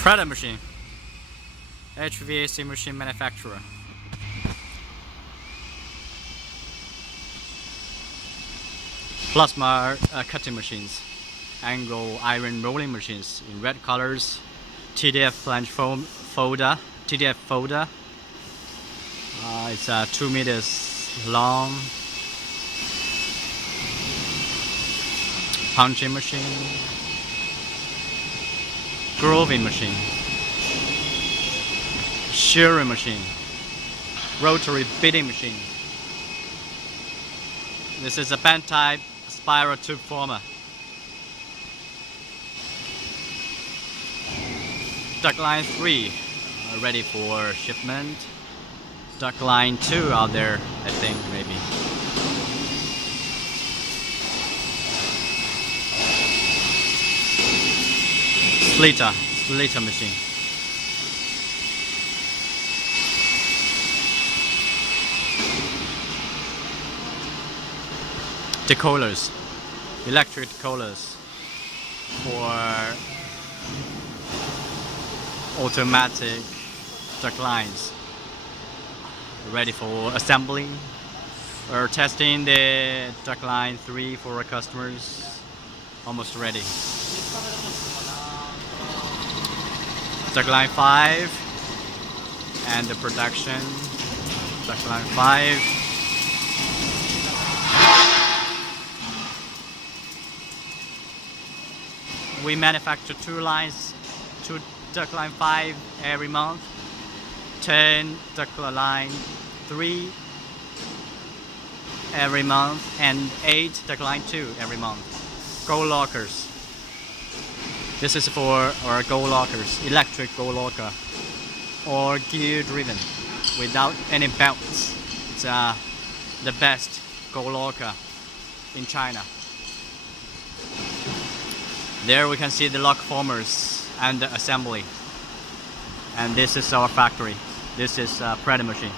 Preda Machine, HVAC machine manufacturer. Plasma cutting machines, angle iron rolling machines in red colors, TDF flange folder, TDF folder. It's 2 meters long. Punching machine, grooving machine, shearing machine, rotary beating machine. This is a band type spiral tubeformer. Duct line 3 ready for shipment. Duct line 2 out there, I think, maybe. Slitter machine. Decollers, electric decollers for automatic duct lines, ready for assembling. We're testing the duct line 3 for our customers, almost ready. Duct line 5 and the production. Duct line 5. We manufacture 2 duct line 5 every month, 10 duct line 3 every month, and 8 duct line 2 every month. Gorelockers. This is for our gorelockers, electric gorelocker, or gear driven, without any belts. It's the best gorelocker in China. There we can see the lock formers and the assembly. And this is our factory. This is Preda Machine.